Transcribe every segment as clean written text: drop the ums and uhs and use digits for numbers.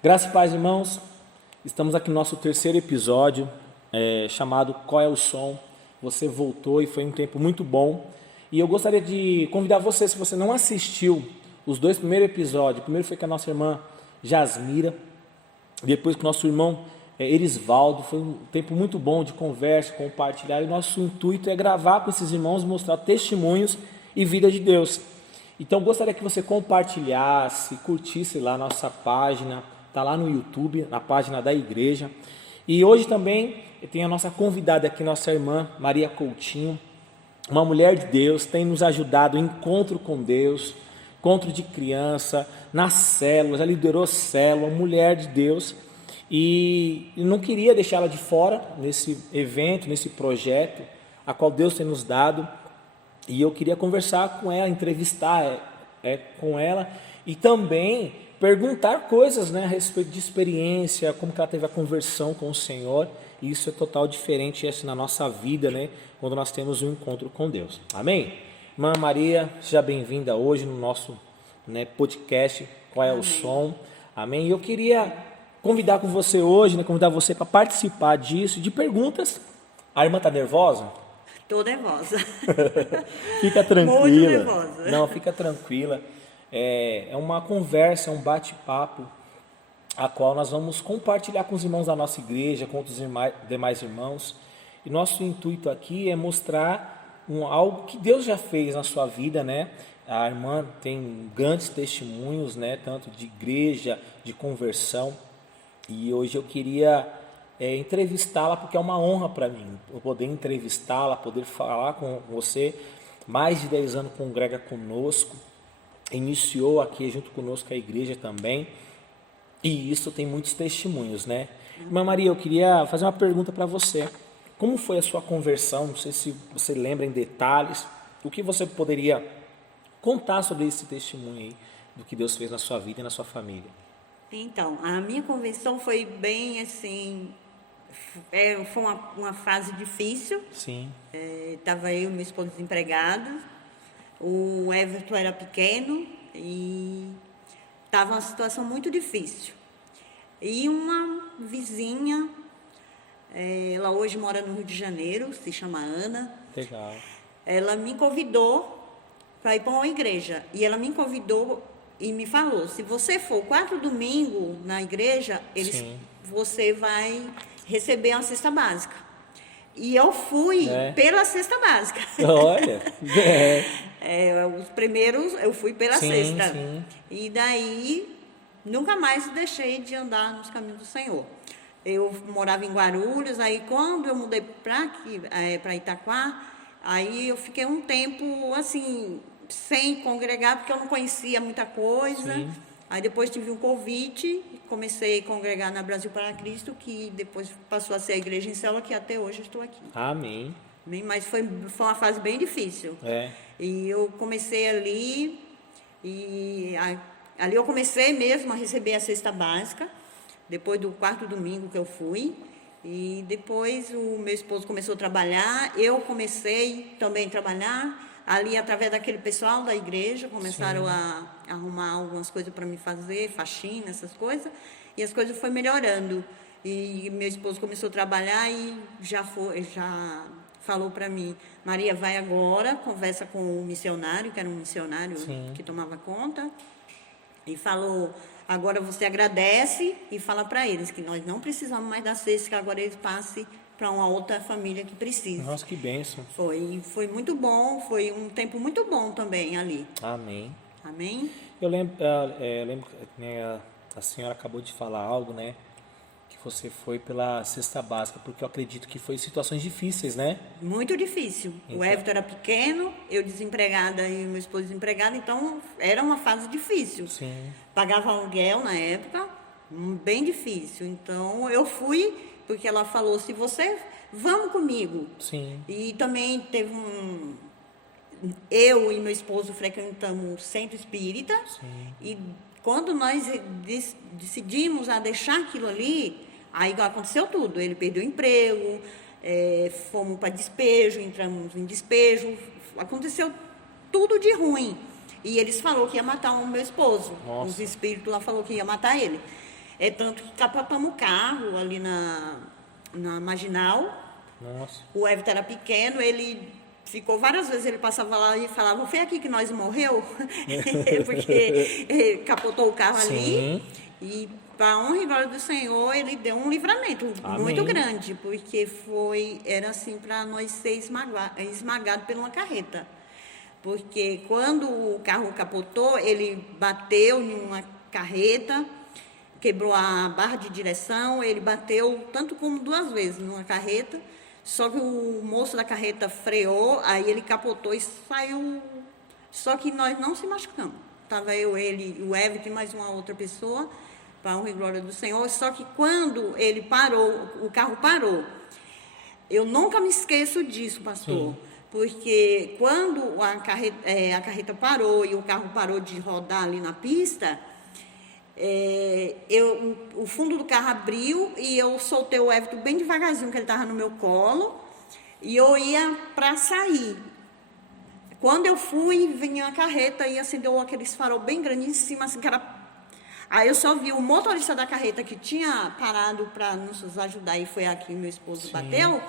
Graças e paz, irmãos. Estamos aqui no nosso terceiro episódio, chamado Qual é o Som? Você voltou e foi um tempo muito bom. E eu gostaria de convidar você, se você não assistiu os dois primeiros episódios, o primeiro foi com a nossa irmã Jasmira, depois com o nosso irmão Erisvaldo, foi um tempo muito bom de conversa, compartilhar, e nosso intuito é gravar com esses irmãos, mostrar testemunhos e vida de Deus. Então gostaria que você compartilhasse, curtisse lá a nossa página, está lá no YouTube, na página da igreja. E hoje também tem a nossa convidada aqui, nossa irmã Maria Coutinho, uma mulher de Deus, tem nos ajudado em encontro com Deus, encontro de criança, nas células, ela liderou célula, mulher de Deus, e não queria deixá-la de fora nesse evento, nesse projeto, a qual Deus tem nos dado, e eu queria conversar com ela, entrevistar com ela, e também perguntar coisas, né, a respeito de experiência, como que ela teve a conversão com o Senhor. E isso é total diferente assim, na nossa vida, né, quando nós temos um encontro com Deus. Amém? Irmã Maria, seja bem-vinda hoje no nosso podcast Qual é o Som? Amém? E eu queria convidar com você hoje, né, convidar você para participar disso, de perguntas. A irmã está nervosa? Estou nervosa. Fica tranquila. Muito nervosa. Não, fica tranquila. É uma conversa, um bate-papo, a qual nós vamos compartilhar com os irmãos da nossa igreja, com os demais irmãos. E nosso intuito aqui é mostrar algo que Deus já fez na sua vida, né? A irmã tem grandes testemunhos, né? Tanto de igreja, de conversão. E hoje eu queria entrevistá-la, porque é uma honra para mim eu poder entrevistá-la, poder falar com você. Mais de 10 anos congrega conosco. Iniciou aqui junto conosco a igreja também, e isso tem muitos testemunhos, né? Irmã Maria, eu queria fazer uma pergunta para você. Como foi a sua conversão? Não sei se você lembra em detalhes. O que você poderia contar sobre esse testemunho aí, do que Deus fez na sua vida e na sua família? Então, a minha conversão foi bem assim, foi uma fase difícil. Sim. Estava eu e meu esposo desempregados. O Everton era pequeno e estava uma situação muito difícil. E uma vizinha, ela hoje mora no Rio de Janeiro, se chama Ana. Legal. Ela me convidou para ir para uma igreja. E ela me convidou e me falou, se você for 4 domingos na igreja, você vai receber uma cesta básica. E eu fui pela cesta básica. Olha! Os primeiros eu fui pela cesta. Sim. E daí nunca mais deixei de andar nos caminhos do Senhor. Eu morava em Guarulhos, aí quando eu mudei para aqui, para Itaquá, aí eu fiquei um tempo assim, sem congregar, porque eu não conhecia muita coisa. Sim. Aí depois tive um convite, comecei a congregar na Brasil para Cristo, que depois passou a ser a igreja em célula, que até hoje estou aqui. Amém. Mas foi uma fase bem difícil. E eu comecei ali, e ali eu comecei mesmo a receber a cesta básica, depois do 4º domingo que eu fui. E depois o meu esposo começou a trabalhar, eu comecei também a trabalhar. Ali, através daquele pessoal da igreja, começaram a arrumar algumas coisas para me fazer, faxina, essas coisas, e as coisas foram melhorando. E meu esposo começou a trabalhar e já falou para mim, Maria, vai agora, conversa com o missionário, que era um missionário que tomava conta, e falou, agora você agradece e fala para eles que nós não precisamos mais da cesta, que agora eles passem para uma outra família que precisa. Nossa, que bênção. Foi muito bom, foi um tempo muito bom também ali. Amém. Amém? Eu lembro né, a senhora acabou de falar algo, né? Que você foi pela cesta básica, porque eu acredito que foi situações difíceis, né? Muito difícil. Então, o Everton era pequeno, eu desempregada e meu esposo desempregado, então era uma fase difícil. Sim. Pagava aluguel na época, bem difícil. Então eu fui, porque ela falou, se você, vamos comigo. Sim. E também teve eu e meu esposo frequentamos um centro espírita. Sim. E quando nós decidimos a deixar aquilo ali, aí aconteceu tudo. Ele perdeu o emprego, fomos para despejo, entramos em despejo, aconteceu tudo de ruim. E eles falaram que ia matar o meu esposo. Nossa. Os espíritos lá falaram que ia matar ele. É tanto que capotamos o carro ali na Marginal. Nossa. O Everton era pequeno, ele ficou várias vezes, ele passava lá e falava, foi aqui que nós morreu? Porque capotou o carro ali. E para a honra e glória do Senhor, ele deu um livramento muito grande, porque era assim para nós ser esmagado por uma carreta. Porque quando o carro capotou, ele bateu em uma carreta, quebrou a barra de direção, ele bateu tanto como 2 vezes numa carreta, só que o moço da carreta freou, aí ele capotou e saiu. Só que nós não se machucamos. Estava eu, ele, o Everton e mais uma outra pessoa, para a honra e glória do Senhor. Só que quando ele parou, o carro parou. Eu nunca me esqueço disso, pastor. Porque quando a carreta parou e o carro parou de rodar ali na pista, o fundo do carro abriu e eu soltei o Everton bem devagarzinho, que ele estava no meu colo, e eu ia para sair. Quando eu fui, vinha a carreta e acendeu aqueles farol bem grandes em cima, assim, que era... Aí eu só vi o motorista da carreta que tinha parado para nos ajudar, e foi aqui meu esposo bateu,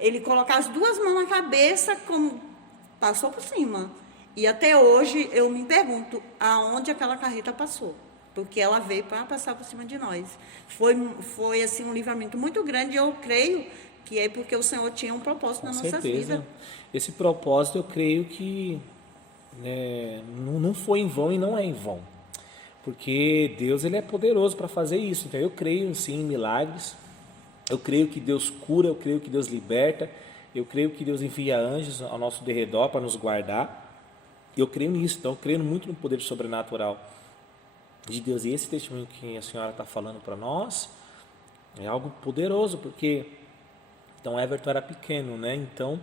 ele colocar as 2 mãos na cabeça, como passou por cima. E até hoje eu me pergunto aonde aquela carreta passou, porque ela veio para passar por cima de nós. Foi assim, um livramento muito grande, e eu creio que é porque o Senhor tinha um propósito na nossa vida. Esse propósito eu creio que não foi em vão e não é em vão. Porque Deus, ele é poderoso para fazer isso. Então eu creio sim em milagres. Eu creio que Deus cura, eu creio que Deus liberta. Eu creio que Deus envia anjos ao nosso derredor para nos guardar. Eu creio nisso. Então eu creio muito no poder sobrenatural de Deus. E esse testemunho que a senhora está falando para nós é algo poderoso, porque então Everton era pequeno, né? Então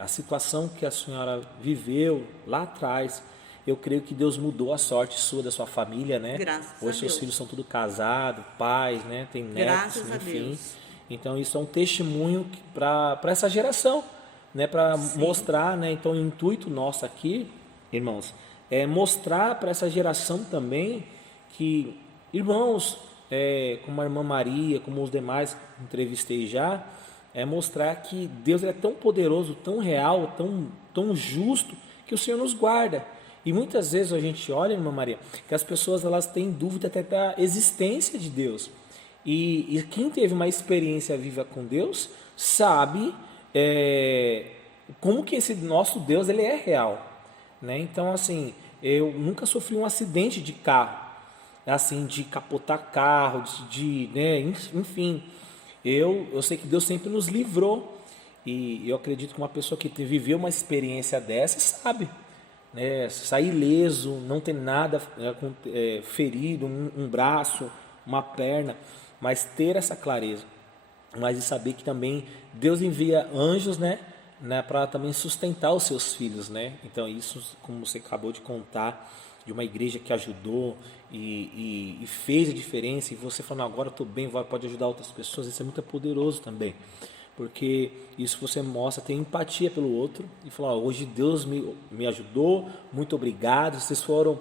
a situação que a senhora viveu lá atrás, eu creio que Deus mudou a sorte sua, da sua família, né? Graças a Deus. Hoje seus filhos são tudo casados, pais, né? Tem netos, Graças a enfim. Deus. Então isso é um testemunho para essa geração, né? Para mostrar, né? Então o intuito nosso aqui, irmãos, é mostrar para essa geração também que, irmãos, como a irmã Maria, como os demais que entrevistei já, é mostrar que Deus é tão poderoso, tão real, tão justo, que o Senhor nos guarda. E muitas vezes a gente olha, irmã Maria, que as pessoas elas têm dúvida até da existência de Deus. E quem teve uma experiência viva com Deus sabe como que esse nosso Deus ele é real, né? Então, assim, eu nunca sofri um acidente de carro, assim, de capotar carro, né? Enfim, eu sei que Deus sempre nos livrou, e eu acredito que uma pessoa que viveu uma experiência dessa sabe, né? Sair ileso, não ter nada ferido, um braço, uma perna, mas ter essa clareza, mas de saber que também Deus envia anjos, né, para também sustentar os seus filhos, né? Então isso, como você acabou de contar, de uma igreja que ajudou e fez a diferença, e você falando, agora eu estou bem, pode ajudar outras pessoas, isso é muito poderoso também, porque isso você mostra, tem empatia pelo outro, e fala, hoje Deus me ajudou, muito obrigado, vocês foram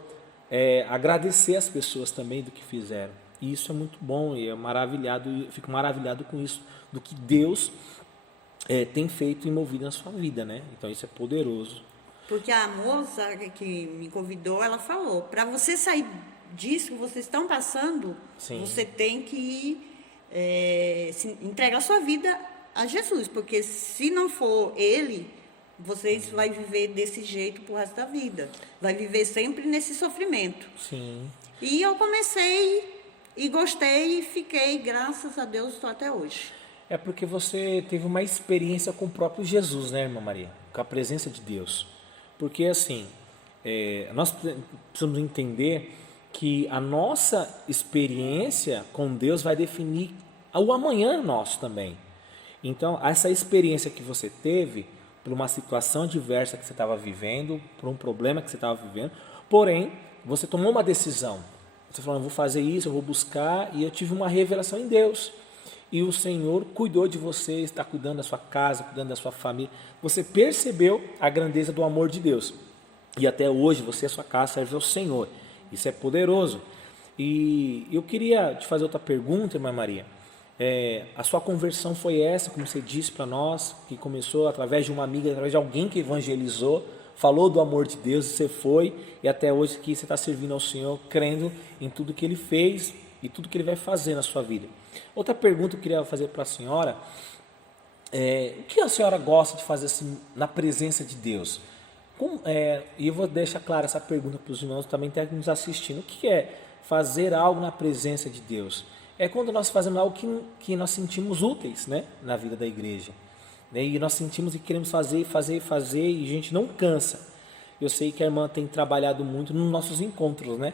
agradecer as pessoas também do que fizeram, e isso é muito bom, e eu fico maravilhado com isso, do que Deus tem feito e movido na sua vida, né? Então isso é poderoso. Porque a moça que me convidou, ela falou, para você sair disso que vocês estão passando, você tem que entregar a sua vida a Jesus, porque se não for Ele, vocês vão viver desse jeito pro resto da vida, vai viver sempre nesse sofrimento. Sim. E eu comecei e gostei e fiquei, graças a Deus, estou até hoje. É porque você teve uma experiência com o próprio Jesus, né, irmã Maria? Com a presença de Deus. Porque assim, nós precisamos entender que a nossa experiência com Deus vai definir o amanhã nosso também. Então, essa experiência que você teve, por uma situação diversa que você estava vivendo, por um problema que você estava vivendo, porém, você tomou uma decisão. Você falou, eu vou fazer isso, eu vou buscar, e eu tive uma revelação em Deus. E o Senhor cuidou de você, está cuidando da sua casa, cuidando da sua família. Você percebeu a grandeza do amor de Deus. E até hoje, você e a sua casa servem ao Senhor. Isso é poderoso. E eu queria te fazer outra pergunta, irmã Maria. A sua conversão foi essa, como você disse para nós, que começou através de uma amiga, através de alguém que evangelizou, falou do amor de Deus, você foi, e até hoje que você está servindo ao Senhor, crendo em tudo que Ele fez e tudo que Ele vai fazer na sua vida. Outra pergunta que eu queria fazer para a senhora, o que a senhora gosta de fazer assim, na presença de Deus? E eu vou deixar clara essa pergunta para os irmãos também que estão nos assistindo. O que é fazer algo na presença de Deus? É quando nós fazemos algo que nós sentimos úteis, né, na vida da igreja. E nós sentimos e queremos fazer, e a gente não cansa. Eu sei que a irmã tem trabalhado muito nos nossos encontros, né?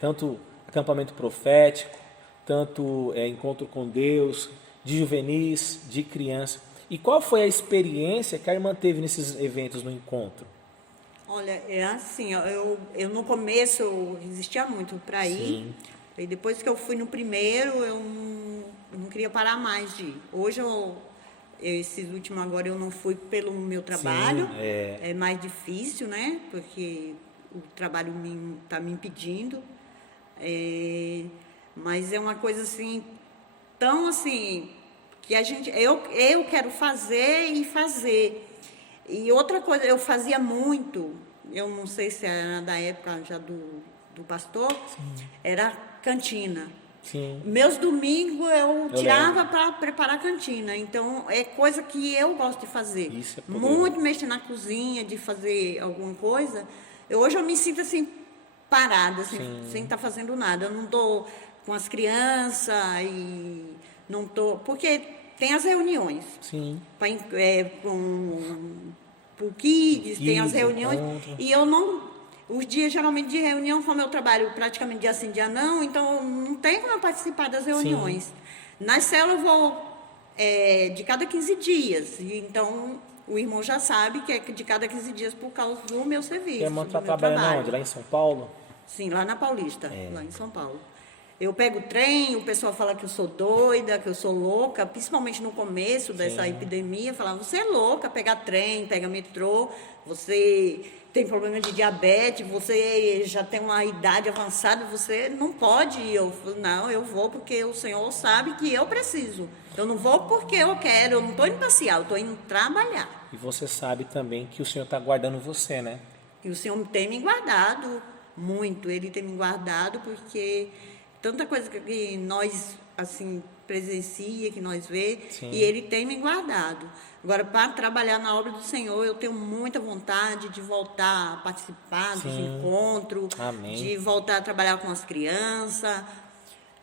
Tanto acampamento profético, tanto encontro com Deus, de juvenis, de criança. E qual foi a experiência que a irmã teve nesses eventos no encontro? Olha, é assim, eu no começo eu resistia muito para ir. Sim. E depois que eu fui no primeiro, eu não queria parar mais de ir. Hoje, esses últimos agora, eu não fui pelo meu trabalho. Sim, é mais difícil, né? Porque o trabalho está me impedindo. Mas é uma coisa assim, tão assim, que eu quero fazer e fazer. E outra coisa, eu fazia muito, eu não sei se era da época já do pastor, sim, era cantina. Sim. Meus domingos eu tirava para preparar a cantina. Então, é coisa que eu gosto de fazer. Isso é muito mexer na cozinha, de fazer alguma coisa. Hoje eu me sinto assim, parada, assim, sem estar fazendo nada. Eu não estou com as crianças e não estou... Porque tem as reuniões. Sim. Pro Kids, tem as reuniões. E eu não... Os dias, geralmente, de reunião, como eu trabalho praticamente dia sim, dia não, então não tem como eu participar das reuniões. Sim. Nas células eu vou de cada 15 dias. Então, o irmão já sabe que é de cada 15 dias por causa do meu serviço. E a irmã está trabalhando onde? Lá em São Paulo? Sim, lá na Paulista, lá em São Paulo. Eu pego o trem, o pessoal fala que eu sou doida, que eu sou louca, principalmente no começo dessa epidemia, falava, você é louca, pegar trem, pega metrô, você tem problema de diabetes, você já tem uma idade avançada, você não pode ir. Eu falo, não, eu vou porque o Senhor sabe que eu preciso. Eu não vou porque eu quero, eu não estou indo passear, eu estou indo trabalhar. E você sabe também que o Senhor está guardando você, né? E o Senhor tem me guardado muito, Ele tem me guardado porque tanta coisa que nós, assim, presencia, que nós vê, e Ele tem me guardado. Agora, para trabalhar na obra do Senhor, eu tenho muita vontade de voltar a participar dos encontros, de voltar a trabalhar com as crianças,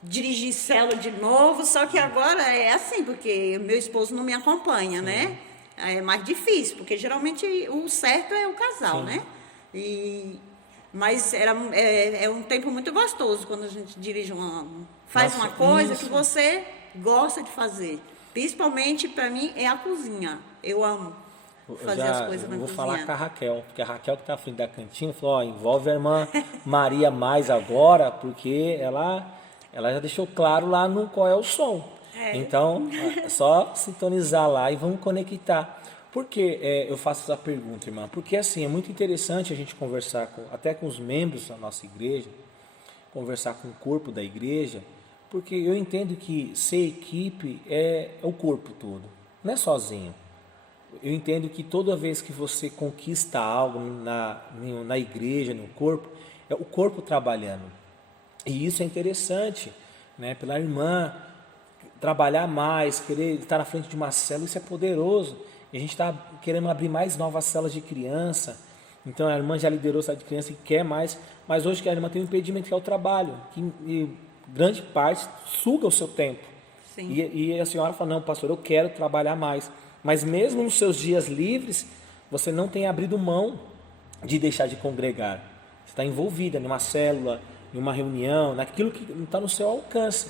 dirigir célula de novo, só que agora é assim, porque meu esposo não me acompanha, né? É mais difícil, porque geralmente o certo é o casal, né? Mas é um tempo muito gostoso quando a gente dirige faz uma coisa que você gosta de fazer. Principalmente, para mim, é a cozinha. Eu amo fazer as coisas na cozinha. Vou falar com a Raquel, porque a Raquel que está à frente da cantina falou, envolve a irmã Maria mais agora, porque ela já deixou claro lá no qual é o som. Então, é só sintonizar lá e vamos conectar. Por que eu faço essa pergunta, irmã? Porque assim, é muito interessante a gente conversar até com os membros da nossa igreja, conversar com o corpo da igreja, porque eu entendo que ser equipe é o corpo todo, não é sozinho. Eu entendo que toda vez que você conquista algo na igreja, no corpo, é o corpo trabalhando. E isso é interessante, né? Pela irmã trabalhar mais, querer estar na frente de uma célula, isso é poderoso. E a gente está querendo abrir mais novas células de criança. Então a irmã já liderou célula de criança e quer mais, mas hoje que a irmã tem um impedimento que é o trabalho, que grande parte suga o seu tempo. E a senhora fala, não, pastor, eu quero trabalhar mais. Mas mesmo nos seus dias livres, você não tem abrido mão de deixar de congregar. Você está envolvida numa célula, em uma reunião, naquilo que não está no seu alcance.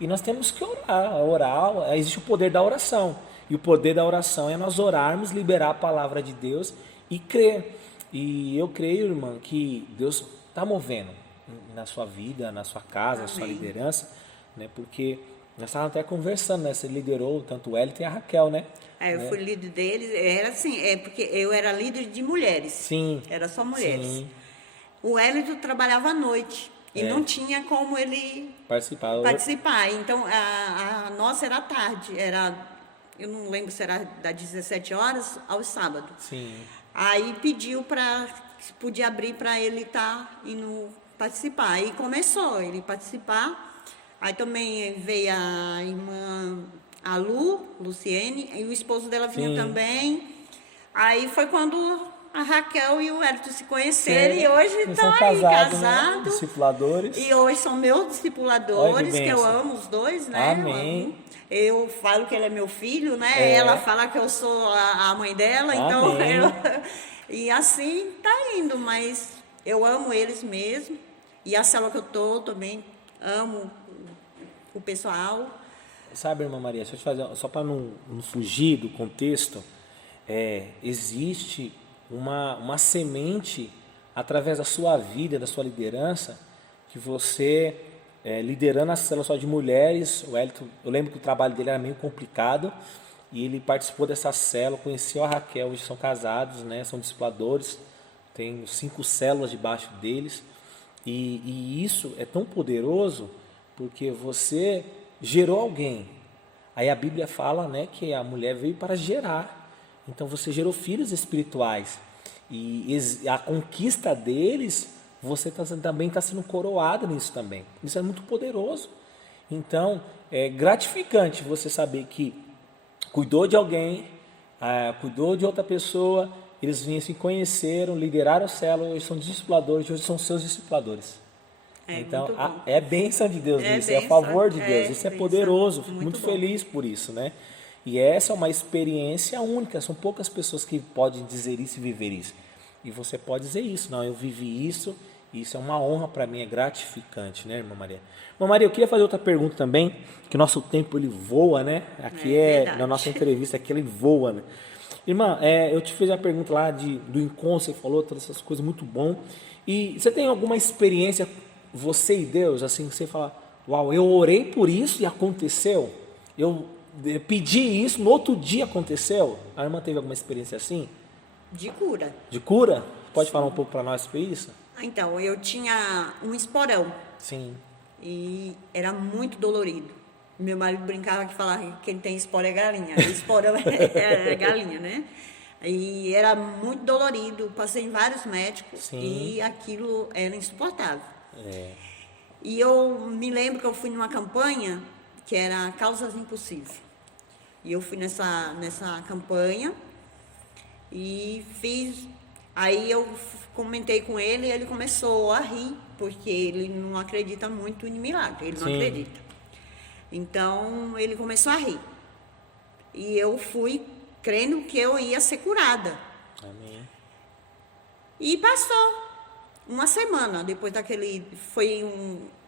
E nós temos que orar, existe o poder da oração. E o poder da oração é nós orarmos, liberar a palavra de Deus e crer. E eu creio, irmã, que Deus está movendo na sua vida, na sua casa, na sua liderança, né? Porque nós estávamos até conversando, né? Você liderou tanto o Hélio e a Raquel, né? Eu fui líder deles, era assim, porque eu era líder de mulheres. Sim. Era só mulheres. Sim. O Hélio trabalhava à noite. E não tinha como ele participar. Então, a nossa era à tarde. Eu não lembro se era das 17 horas aos sábados. Sim. Aí pediu se podia abrir para ele indo participar. Aí começou ele participar. Aí também veio a irmã, a Luciene, e o esposo dela vinha também. Aí foi quando a Raquel e o Hélito se conheceram. E hoje estão aí casados. Né? Discipuladores. E hoje são meus discipuladores, que eu amo os dois, né? Amém. Eu falo que ele é meu filho, né? Ela fala que eu sou a mãe dela. Amém. Então, e assim tá indo, mas eu amo eles mesmo. E a célula que eu tô também amo o pessoal. Sabe, irmã Maria, deixa eu te fazer, só para não fugir do contexto, existe uma semente através da sua vida, da sua liderança, que você, liderando a célula só de mulheres, o Hélito, eu lembro que o trabalho dele era meio complicado, e ele participou dessa célula, conheceu a Raquel, hoje são casados, né, são discipuladores, tem 5 células debaixo deles, e isso é tão poderoso, porque você gerou alguém. Aí a Bíblia fala, né, que a mulher veio para gerar. Então você gerou filhos espirituais. E a conquista deles, você também está sendo coroado nisso também. Isso é muito poderoso. Então, é gratificante você saber que cuidou de alguém, cuidou de outra pessoa, eles vinham, se conheceram, lideraram a célula, hoje são discipuladores, hoje são seus discipuladores. Então, é bênção de Deus isso, é a favor de Deus, isso é poderoso, fico muito feliz por isso, né? E essa é uma experiência única, são poucas pessoas que podem dizer isso e viver isso. E você pode dizer isso, não, eu vivi isso, e isso é uma honra para mim, é gratificante, né, irmã Maria? Irmã Maria, eu queria fazer outra pergunta também, que o nosso tempo ele voa, né? Aqui na nossa entrevista, aqui ele voa, né? Irmã, eu te fiz a pergunta lá do encontro, você falou todas essas coisas, muito bom. E você tem alguma experiência, você e Deus, assim, você fala, uau, eu orei por isso e aconteceu? Eu pedi isso, no outro dia aconteceu? A irmã teve alguma experiência assim? De cura. De cura? Pode falar um pouco para nós sobre isso? Então, eu tinha um esporão. Sim. E era muito dolorido. Meu marido brincava que falava que quem tem esporo é galinha. Esporão é galinha, né? E era muito dolorido. Passei em vários médicos. Sim. E aquilo era insuportável. E eu me lembro que eu fui numa campanha que era Causas Impossíveis. E eu fui nessa campanha e fiz. Aí eu comentei com ele e ele começou a rir, porque ele não acredita muito em milagre, ele não acredita. Então ele começou a rir. E eu fui crendo que eu ia ser curada. Amém. E passou uma semana depois daquele.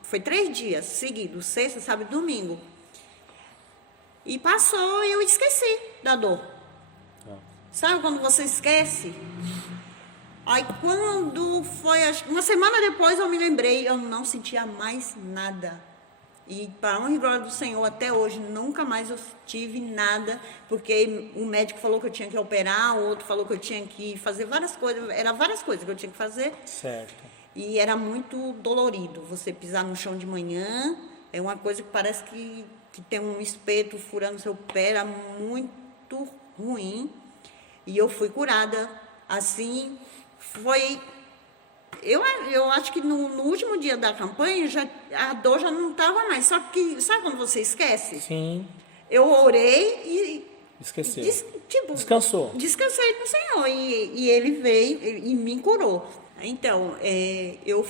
Foi 3 dias seguidos, sexta, sábado e domingo. E passou e eu esqueci da dor. Sabe quando você esquece? Aí quando foi, uma semana depois eu me lembrei, eu não sentia mais nada. E para honra e glória do Senhor, até hoje, nunca mais eu tive nada, porque o médico falou que eu tinha que operar, o outro falou que eu tinha que fazer várias coisas, eram várias coisas que eu tinha que fazer. Certo. E era muito dolorido, você pisar no chão de manhã, é uma coisa que parece que tem um espeto furando seu pé, era muito ruim. E eu fui curada, assim, foi... Eu acho que no último dia da campanha, a dor já não estava mais. Só que, sabe quando você esquece? Sim. Eu orei e... Esqueceu. Descansou. Descansei no Senhor. E ele veio e me curou. Então, eu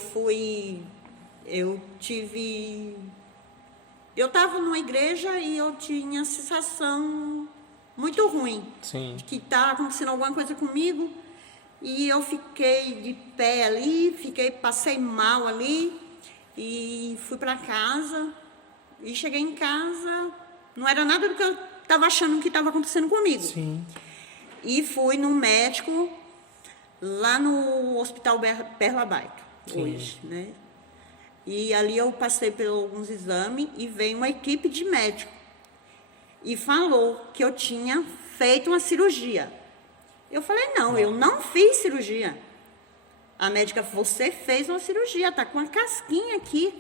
estava numa igreja e eu tinha a sensação muito ruim. Sim. De que estava acontecendo alguma coisa comigo. E eu fiquei de pé ali, passei mal ali e fui para casa. E cheguei em casa, não era nada do que eu estava achando que estava acontecendo comigo. Sim. E fui num médico lá no Hospital Perla Baito, hoje, né? E ali eu passei por alguns exames e veio uma equipe de médico e falou que eu tinha feito uma cirurgia. Eu falei, não, eu não fiz cirurgia. A médica, você fez uma cirurgia, tá com uma casquinha aqui.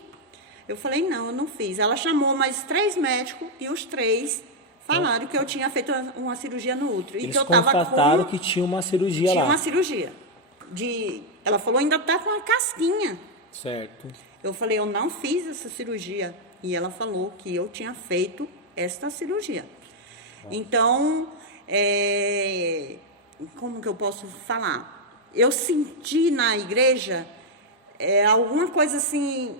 Eu falei, não, eu não fiz. Ela chamou mais 3 médicos e os 3 falaram que eu tinha feito uma cirurgia no útero. Eles e que eu tava constataram que tinha uma cirurgia lá. Tinha uma cirurgia. Ela falou, ainda tá com uma casquinha. Certo. Eu falei, eu não fiz essa cirurgia. E ela falou que eu tinha feito esta cirurgia. Então, como que eu posso falar? Eu senti na igreja alguma coisa assim,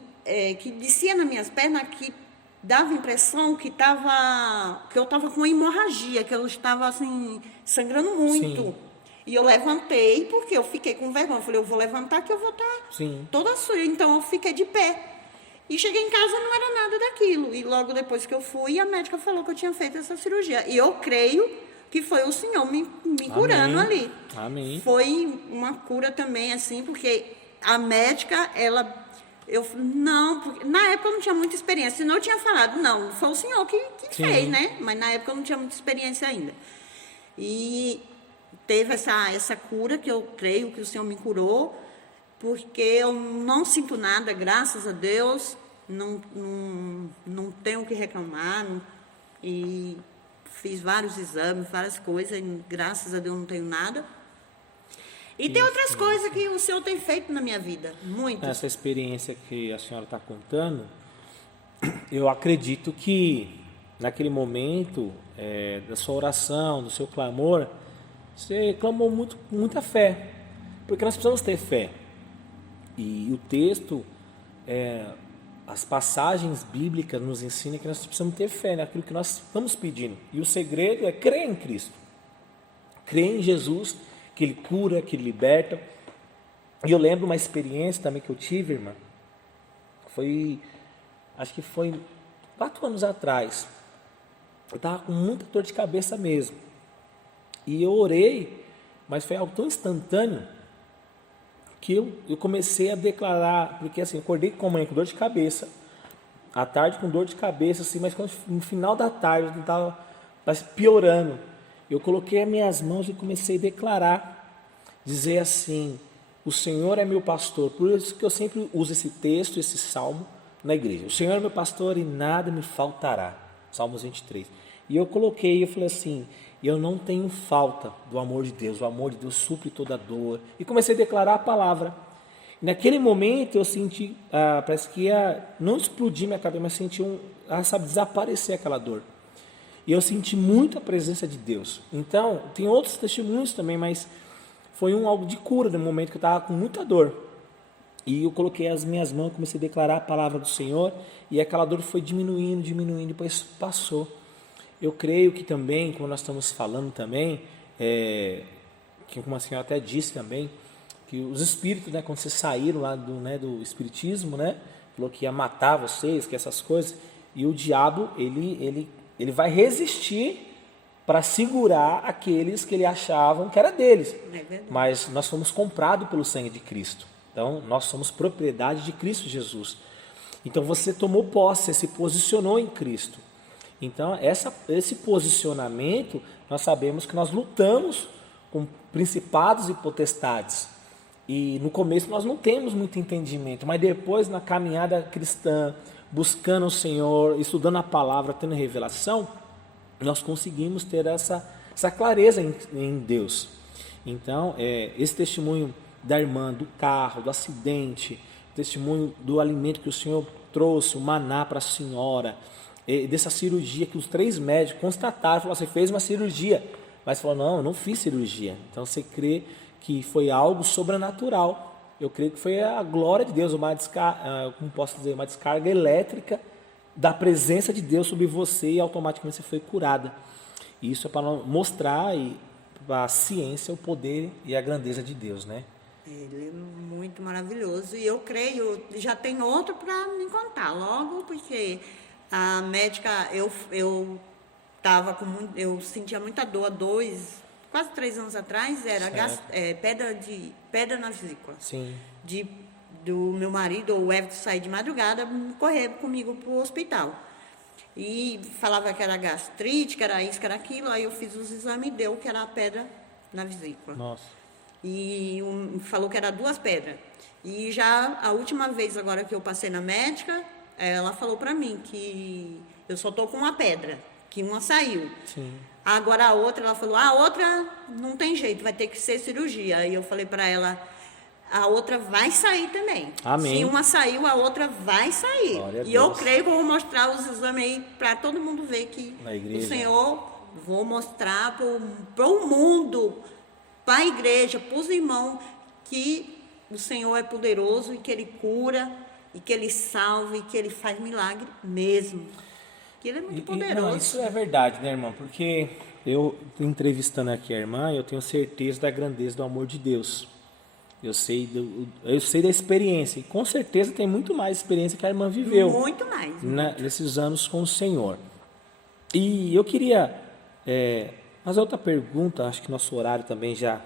que descia nas minhas pernas, que dava a impressão que eu estava com uma hemorragia, que eu estava assim, sangrando muito. Sim. E eu levantei, porque eu fiquei com vergonha. Eu falei, eu vou levantar que eu vou estar toda suja. Então, eu fiquei de pé. E cheguei em casa, não era nada daquilo. E logo depois que eu fui, a médica falou que eu tinha feito essa cirurgia. E eu creio que foi o Senhor me curando ali. Amém. Foi uma cura também, assim, porque a médica, não, porque na época eu não tinha muita experiência. Senão eu tinha falado, não, foi o Senhor que fez, né? Mas na época eu não tinha muita experiência ainda. E teve essa cura que eu creio que o Senhor me curou. Porque eu não sinto nada, graças a Deus, não tenho o que reclamar, e fiz vários exames, várias coisas, e graças a Deus não tenho nada. E tem outras coisas que o Senhor tem feito na minha vida, muitas. Essa experiência que a senhora está contando, eu acredito que naquele momento da sua oração, do seu clamor, você clamou muita fé, porque nós precisamos ter fé. E o texto, as passagens bíblicas nos ensinam que nós precisamos ter fé naquilo que nós estamos pedindo. E o segredo é crer em Cristo. Crer em Jesus, que Ele cura, que Ele liberta. E eu lembro uma experiência também que eu tive, irmã. Acho que foi 4 anos atrás. Eu estava com muita dor de cabeça mesmo. E eu orei, mas foi algo tão instantâneo que eu comecei a declarar, porque assim, eu acordei com a manhã com dor de cabeça, à tarde com dor de cabeça, assim, mas no final da tarde eu estava piorando. Eu coloquei as minhas mãos e comecei a declarar, dizer assim, o Senhor é meu pastor. Por isso que eu sempre uso esse texto, esse salmo na igreja. O Senhor é meu pastor e nada me faltará. Salmos 23. E eu falei assim, eu não tenho falta do amor de Deus, o amor de Deus supre toda dor. E comecei a declarar a palavra. E naquele momento eu senti, parece que ia não explodir minha cabeça, mas senti desaparecer aquela dor. E eu senti muito a presença de Deus. Então, tem outros testemunhos também, mas foi algo de cura no momento que eu estava com muita dor. E eu coloquei as minhas mãos, comecei a declarar a palavra do Senhor, e aquela dor foi diminuindo, depois passou. Eu creio que também, como nós estamos falando também, que como a senhora até disse também, que os espíritos, né, quando vocês saíram lá do espiritismo, né, falou que ia matar vocês, que essas coisas, e o diabo, ele vai resistir para segurar aqueles que ele achavam que era deles. Mas nós fomos comprados pelo sangue de Cristo. Então, nós somos propriedade de Cristo Jesus. Então, você tomou posse, você se posicionou em Cristo. Então, esse posicionamento, nós sabemos que nós lutamos com principados e potestades. E no começo nós não temos muito entendimento, mas depois, na caminhada cristã, buscando o Senhor, estudando a palavra, tendo revelação, nós conseguimos ter essa clareza em Deus. Então, esse testemunho da irmã, do carro, do acidente, testemunho do alimento que o Senhor trouxe, o maná para a senhora, dessa cirurgia que os 3 médicos constataram, falaram, você fez uma cirurgia, mas falou, não, eu não fiz cirurgia. Então você crê que foi algo sobrenatural. Eu creio que foi a glória de Deus, uma descarga elétrica da presença de Deus sobre você e automaticamente você foi curada. E isso é para mostrar para a ciência o poder e a grandeza de Deus, né? Ele é muito maravilhoso e eu creio, já tem outro para me contar logo, porque a médica, eu sentia muita dor há quase 3 anos atrás, era pedra na vesícula. Sim. Do meu marido, o Everton, sair de madrugada, correr comigo para o hospital. E falava que era gastrite, que era isso, que era aquilo, aí eu fiz os exames e deu que era a pedra na vesícula. Nossa. e falou que era 2 pedras. E já a última vez agora que eu passei na médica, ela falou para mim que eu só tô com uma pedra, que uma saiu. Sim. Agora a outra, ela falou, a outra não tem jeito, vai ter que ser cirurgia. Aí eu falei para ela, a outra vai sair também. Amém. Se uma saiu, a outra vai sair. Glória a E eu Deus. creio que eu vou mostrar os exames aí para todo mundo ver que Na igreja. o Senhor, vou mostrar para o mundo, para a igreja, para os irmãos, que o Senhor é poderoso e que Ele cura, e que Ele salva, e que Ele faz milagre mesmo. Que Ele é muito poderoso. Não, isso é verdade, né, irmã? Porque eu, entrevistando aqui a irmã, eu tenho certeza da grandeza do amor de Deus. Eu sei da experiência. E com certeza tem muito mais experiência que a irmã viveu. Muito mais. Nesses anos com o Senhor. E eu queria fazer outra pergunta. Acho que nosso horário também já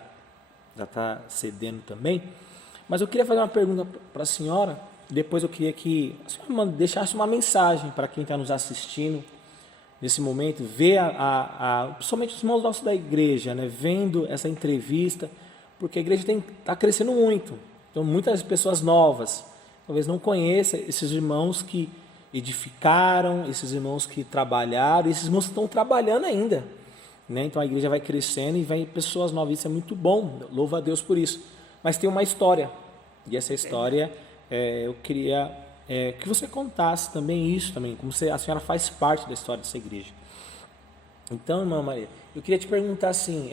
está cedendo também. Mas eu queria fazer uma pergunta para a senhora. Depois eu queria que a senhora deixasse uma mensagem para quem está nos assistindo nesse momento, ver principalmente os irmãos nossos da igreja, né, vendo essa entrevista, porque a igreja está crescendo muito. Então, muitas pessoas novas talvez não conheçam esses irmãos que edificaram, esses irmãos que trabalharam, esses irmãos que estão trabalhando ainda, né? Então, a igreja vai crescendo e vai pessoas novas. Isso é muito bom, louva a Deus por isso. Mas tem uma história, e essa história eu queria que você contasse também isso, também, como a senhora faz parte da história dessa igreja. Então, irmã Maria, eu queria te perguntar assim,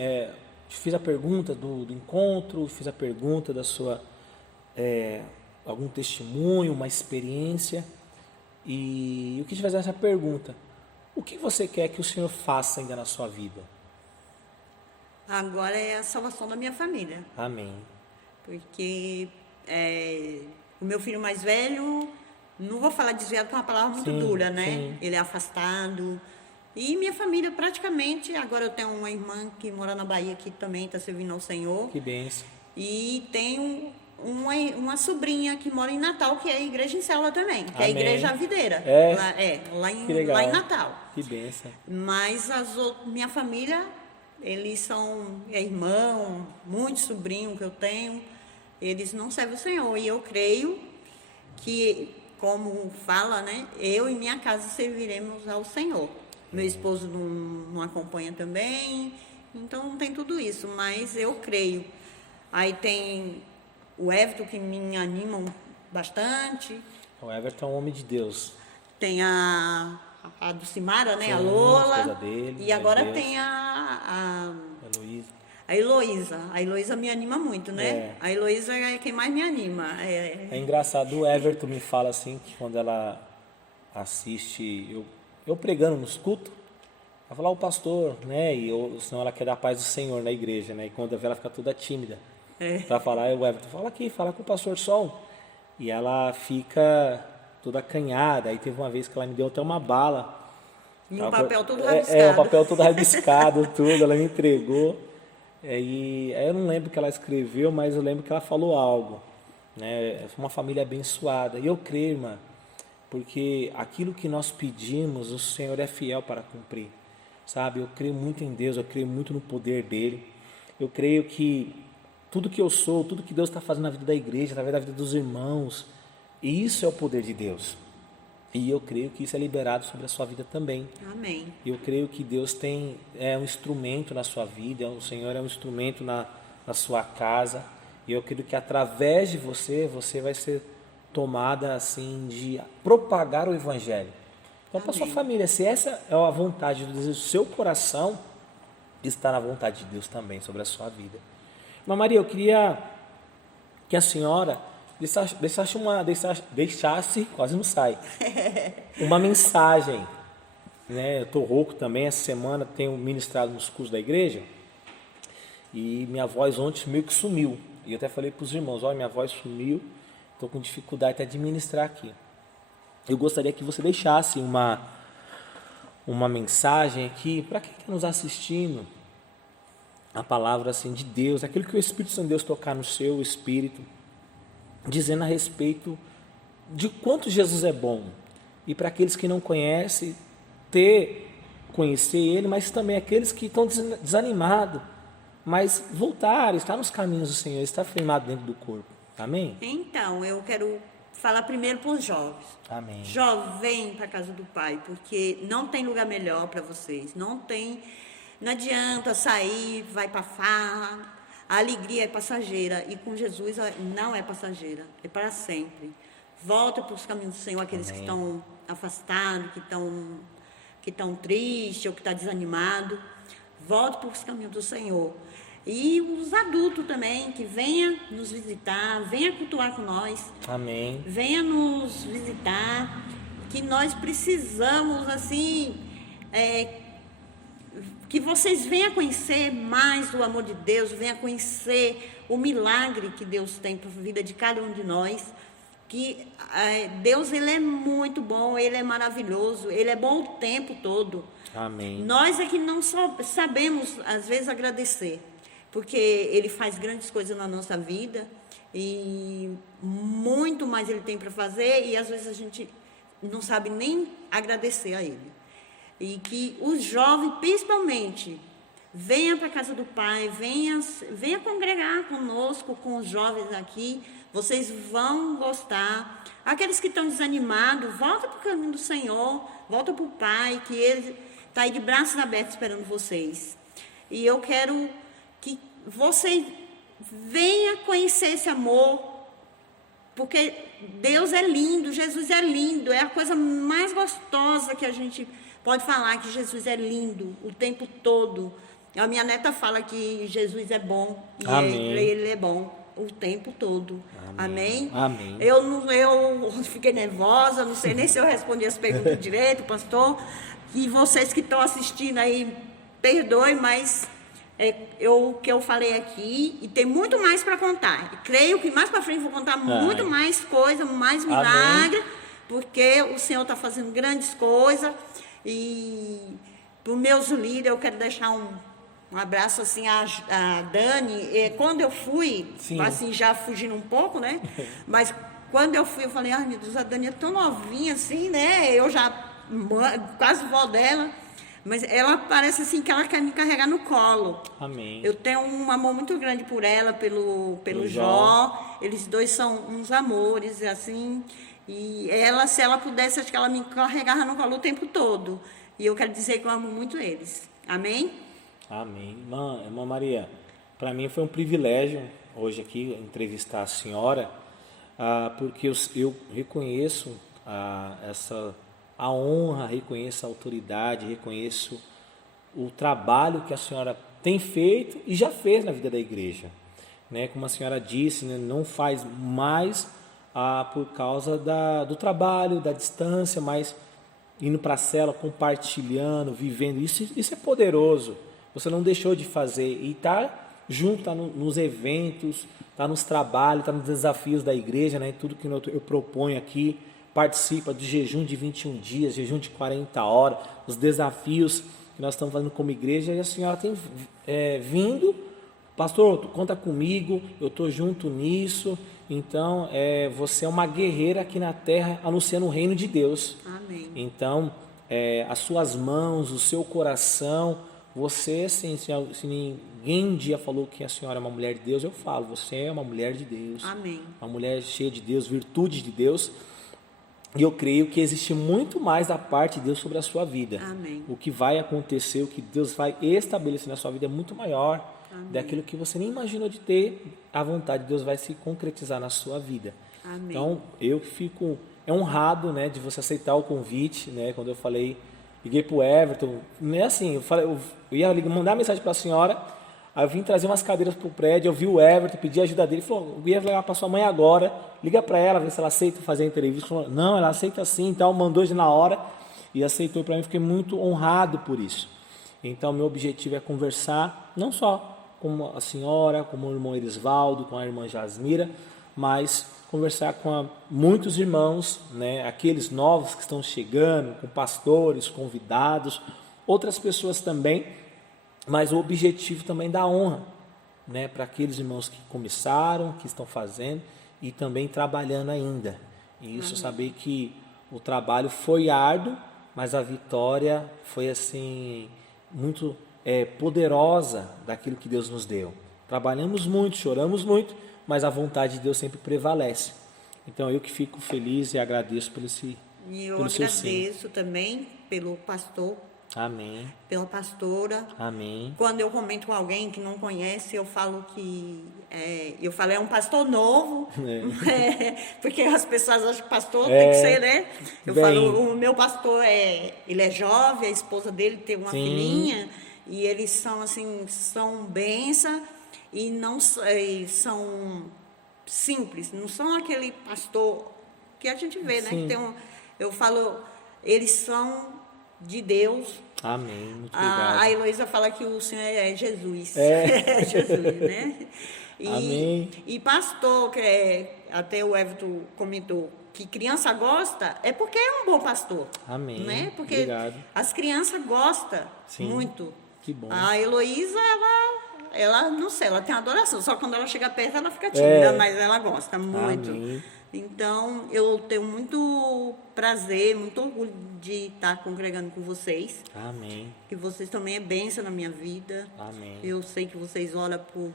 fiz a pergunta do encontro, fiz a pergunta da sua, algum testemunho, uma experiência, e eu quis te fazer essa pergunta: o que você quer que o Senhor faça ainda na sua vida? Agora é a salvação da minha família. Amém. Porque o meu filho mais velho, não vou falar desviado, que é uma palavra muito dura, né? Sim. Ele é afastado. E minha família praticamente, agora eu tenho uma irmã que mora na Bahia, que também está servindo ao Senhor. Que bênção. E tenho uma sobrinha que mora em Natal, que é a igreja em Célula também, que é a Amém. Igreja Videira. Lá em Natal. Que bênção. Mas minha família, eles são irmão, muitos sobrinhos que eu tenho, eles não servem o Senhor. E eu creio que, como fala, né, eu e minha casa serviremos ao Senhor. Meu esposo não acompanha também, então tem tudo isso, mas eu creio. Aí tem o Everton, que me animam bastante. O Everton é um homem de Deus. Tem a Dulcimara, né? Sim, a Lola. esposa dele, E agora Deus. tem a Heloísa. A Heloísa me anima muito, né? A Heloísa é quem mais me anima. É engraçado, o Everton me fala assim, que quando ela assiste eu pregando nos cultos, ela fala, o pastor, né? Senão ela quer dar a paz do Senhor na igreja, né? E quando ela vê, ela fica toda tímida. Pra falar, o Everton fala aqui, fala com o pastor Sol. E ela fica toda acanhada. Aí teve uma vez que ela me deu até uma bala. E um papel todo rabiscado. O papel todo rabiscado, tudo, ela me entregou. E aí eu não lembro o que ela escreveu, mas eu lembro que ela falou algo, né? Uma família abençoada. E eu creio, irmã, porque aquilo que nós pedimos, o Senhor é fiel para cumprir, sabe? Eu creio muito em Deus, eu creio muito no poder dEle. Eu creio que tudo que eu sou, tudo que Deus está fazendo na vida da igreja, através da vida dos irmãos, isso é o poder de Deus. E eu creio que isso é liberado sobre a sua vida também. Amém. Eu creio que Deus tem um instrumento na sua vida, o Senhor é um instrumento na sua casa. E eu creio que através de você vai ser tomada assim de propagar o Evangelho. Então, para sua família, se essa é a vontade do seu coração, está na vontade de Deus também sobre a sua vida. Mas Maria, eu queria que a senhora deixasse, quase não sai, uma mensagem, né? Eu estou rouco também, essa semana tenho ministrado nos cursos da igreja e minha voz ontem meio que sumiu. E eu até falei para os irmãos, olha, minha voz sumiu, estou com dificuldade até de ministrar aqui. Eu gostaria que você deixasse uma mensagem aqui para quem está nos assistindo, a palavra assim de Deus, aquilo que o Espírito Santo de Deus tocar no seu espírito, dizendo a respeito de quanto Jesus é bom. E para aqueles que não conhecem, conhecer Ele, mas também aqueles que estão desanimados, mas voltar, estar nos caminhos do Senhor, estar firmado dentro do corpo. Amém? Então, eu quero falar primeiro para os jovens. Amém. Jovem, vem para a casa do Pai, porque não tem lugar melhor para vocês. Não adianta sair, vai para farra. A alegria é passageira e com Jesus não é passageira, é para sempre. Volta para os caminhos do Senhor, aqueles que estão afastados, que estão tristes ou que estão desanimados. Volta para os caminhos do Senhor. E os adultos também, que venham nos visitar, venham cultuar com nós. Amém. Venha nos visitar, que nós precisamos, assim, que vocês venham conhecer mais o amor de Deus, venham conhecer o milagre que Deus tem para a vida de cada um de nós. Que Deus, Ele é muito bom, Ele é maravilhoso, Ele é bom o tempo todo. Amém. Nós é que não sabemos, às vezes, agradecer, porque Ele faz grandes coisas na nossa vida e muito mais Ele tem para fazer e às vezes a gente não sabe nem agradecer a Ele. E que os jovens, principalmente, venham para a casa do Pai, venha congregar conosco, com os jovens aqui, vocês vão gostar. Aqueles que estão desanimados, volta para o caminho do Senhor, volta para o Pai, que Ele está aí de braços abertos esperando vocês. E eu quero que você venha conhecer esse amor, porque Deus é lindo, Jesus é lindo, é a coisa mais gostosa que a gente pode falar, que Jesus é lindo o tempo todo. A minha neta fala que Jesus é bom, e ele é bom o tempo todo. Amém? Amém. Eu fiquei nervosa, não sei nem se eu respondi as perguntas direito, pastor. E vocês que estão assistindo aí, perdoem, mas o que eu falei aqui, e tem muito mais para contar. E creio que mais para frente vou contar muito mais coisa, mais milagre, porque o Senhor está fazendo grandes coisas. E para os meus líderes, eu quero deixar um abraço assim a Dani. Quando eu fui, assim, já fugindo um pouco, né? Mas quando eu fui, eu falei, ai meu Deus, a Dani é tão novinha assim, né? Eu já quase vó dela. Mas ela parece assim que ela quer me carregar no colo. Amém. Eu tenho um amor muito grande por ela, pelo Jó. Eles dois são uns amores, assim. E ela, se ela pudesse, acho que ela me carregava no colo o tempo todo. E eu quero dizer que eu amo muito eles. Amém? Amém. Irmã Maria, para mim foi um privilégio hoje aqui entrevistar a senhora, porque eu reconheço a honra, reconheço a autoridade, reconheço o trabalho que a senhora tem feito e já fez na vida da igreja. Né? Como a senhora disse, né? Não faz mais por causa do trabalho, da distância, mas indo para a cela, compartilhando, vivendo. Isso é poderoso. Você não deixou de fazer e está junto, está nos eventos, está nos trabalhos, está nos desafios da igreja, né? Tudo que eu proponho aqui. Participa do jejum de 21 dias, jejum de 40 horas, os desafios que nós estamos fazendo como igreja, e a senhora tem vindo, pastor, conta comigo, eu estou junto nisso. Então, você é uma guerreira aqui na terra, anunciando o reino de Deus. Amém. Então, as suas mãos, o seu coração, você, assim, se ninguém um dia falou que a senhora é uma mulher de Deus, eu falo, você é uma mulher de Deus. Amém. Uma mulher cheia de Deus, virtudes de Deus. E eu creio que existe muito mais da parte de Deus sobre a sua vida. Amém. O que vai acontecer, o que Deus vai estabelecer na sua vida é muito maior. Amém. Daquilo que você nem imaginou de ter. A vontade de Deus vai se concretizar na sua vida. Amém. Então, eu fico honrado, né, de você aceitar o convite, né, quando eu falei, liguei para o Everton, não é assim, eu ia mandar mensagem para a senhora, aí eu vim trazer umas cadeiras para o prédio, eu vi o Everton, pedi ajuda dele, ele falou, eu ia levar para sua mãe agora, liga para ela, ver se ela aceita fazer a entrevista. Falou, não, ela aceita sim, então mandou hoje na hora e aceitou. Para mim, fiquei muito honrado por isso. Então, meu objetivo é conversar, não só com a senhora, com o irmão Erisvaldo, com a irmã Jasmira, mas conversar com muitos irmãos, né, aqueles novos que estão chegando, com pastores, convidados, outras pessoas também, mas o objetivo também da honra, né, para aqueles irmãos que começaram, que estão fazendo e também trabalhando ainda. E isso, saber que o trabalho foi árduo, mas a vitória foi assim muito poderosa daquilo que Deus nos deu. Trabalhamos muito, choramos muito, mas a vontade de Deus sempre prevalece. Então eu que fico feliz e agradeço pelo seu sim. E eu agradeço também pelo pastor. Amém. Pela pastora. Amém. Quando eu comento com alguém que não conhece, eu falo que é um pastor novo, porque as pessoas acham que pastor tem que ser, né? Eu falo, o meu pastor ele é jovem, a esposa dele tem uma filhinha, e eles são assim, são bênção e não são simples, não são aquele pastor que a gente vê, né? Que tem eu falo, eles são de Deus. Amém. Muito obrigado. A Heloísa fala que o Senhor é Jesus. É Jesus, né? Amém. E pastor, que até o Everton comentou, que criança gosta, é porque é um bom pastor. Amém. Né? Porque obrigado. as crianças gostam muito. Que bom. A Heloísa, ela não sei, ela tem adoração. Só quando ela chega perto, ela fica tímida, mas ela gosta muito. Amém. Então, eu tenho muito prazer, muito orgulho de estar congregando com vocês. Amém. Que vocês também é bênção na minha vida. Amém. Eu sei que vocês oram por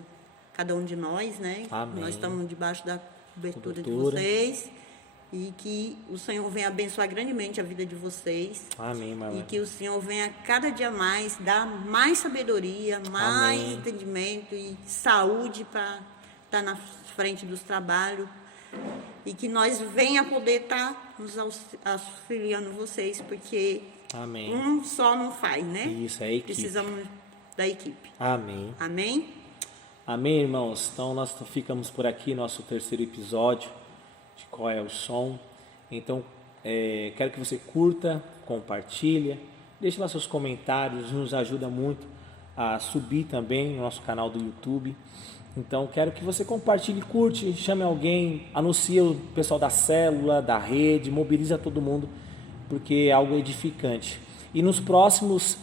cada um de nós, né? Amém. Nós estamos debaixo da cobertura de vocês. E que o Senhor venha abençoar grandemente a vida de vocês. Amém, mamãe. E que o Senhor venha cada dia mais dar mais sabedoria, mais Amém. entendimento e saúde para estar na frente dos trabalhos. E que nós venha poder estar nos auxiliando vocês, porque Amém. um só não faz, né? Isso, é a equipe. Precisamos da equipe. Amém. Amém? Amém, irmãos. Então nós ficamos por aqui, nosso terceiro episódio de Qual é o Som. Então, quero que você curta, compartilha, deixe lá seus comentários, nos ajuda muito a subir também no nosso canal do YouTube. Então, quero que você compartilhe, curte, chame alguém, anuncie o pessoal da célula, da rede, mobiliza todo mundo, porque é algo edificante. E nos próximos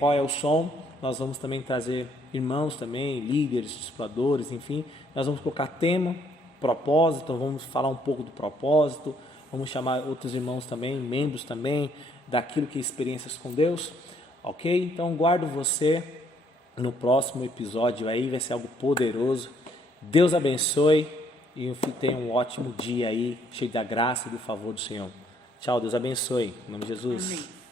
Qual é o Som, nós vamos também trazer irmãos também, líderes, discipuladores, enfim. Nós vamos colocar tema, propósito, então vamos falar um pouco do propósito, vamos chamar outros irmãos também, membros também, daquilo que é experiências com Deus, ok? Então, guardo você no próximo episódio aí, vai ser algo poderoso. Deus abençoe e tenha um ótimo dia aí, cheio da graça e do favor do Senhor. Tchau, Deus abençoe. Em nome de Jesus. Amém.